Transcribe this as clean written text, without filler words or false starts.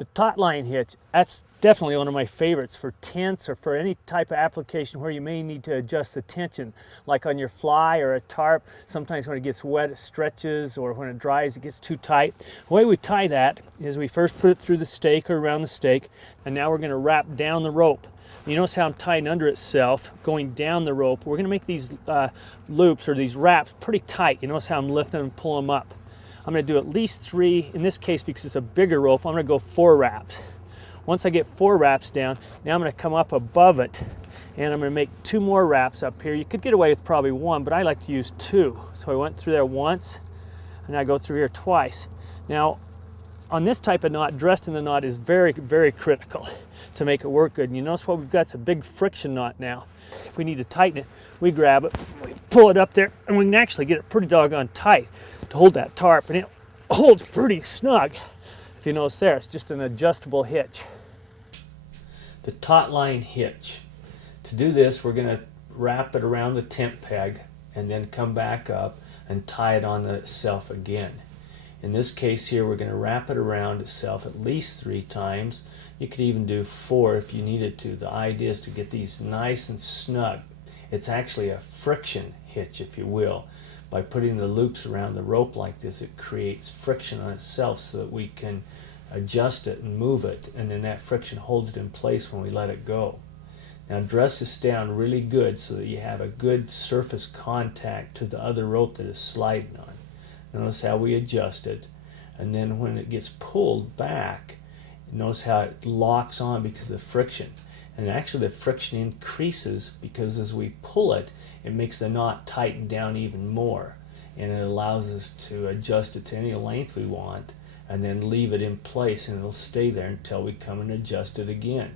The Taut-line hitch, that's definitely one of my favorites for tents or for any type of application where you may need to adjust the tension, like on your fly or a tarp. Sometimes when it gets wet, it stretches, or when it dries, it gets too tight. The way we tie that is we first put it through the stake or around the stake, and now we're going to wrap down the rope. You notice how I'm tying under itself, going down the rope. We're going to make these loops or these wraps pretty tight. You notice how I'm lifting and pulling them up. I'm going to do at least 3, in this case because it's a bigger rope, I'm going to go 4 wraps. Once I get 4 wraps down, now I'm going to come up above it and I'm going to make 2 more wraps up here. You could get away with probably 1, but I like to use 2. So I went through there once and I go through here twice. Now, on this type of knot, dressing the knot is very, very critical to make it work good. And you notice what we've got is a big friction knot now. If we need to tighten it, we grab it, we pull it up there, and we can actually get it pretty doggone tight to hold that tarp, and it holds pretty snug. If you notice there, it's just an adjustable hitch. The Taut-line hitch. To do this, we're going to wrap it around the tent peg and then come back up and tie it on itself again. In this case here, we're going to wrap it around itself at least 3 times. You could even do 4 if you needed to. The idea is to get these nice and snug. It's actually a friction hitch, if you will. By putting the loops around the rope like this, it creates friction on itself so that we can adjust it and move it, and then that friction holds it in place when we let it go. Now dress this down really good so that you have a good surface contact to the other rope that is sliding on. Notice how we adjust it, and then when it gets pulled back, notice how it locks on because of the friction. And actually the friction increases because as we pull it, it makes the knot tighten down even more, and it allows us to adjust it to any length we want and then leave it in place, and it'll stay there until we come and adjust it again.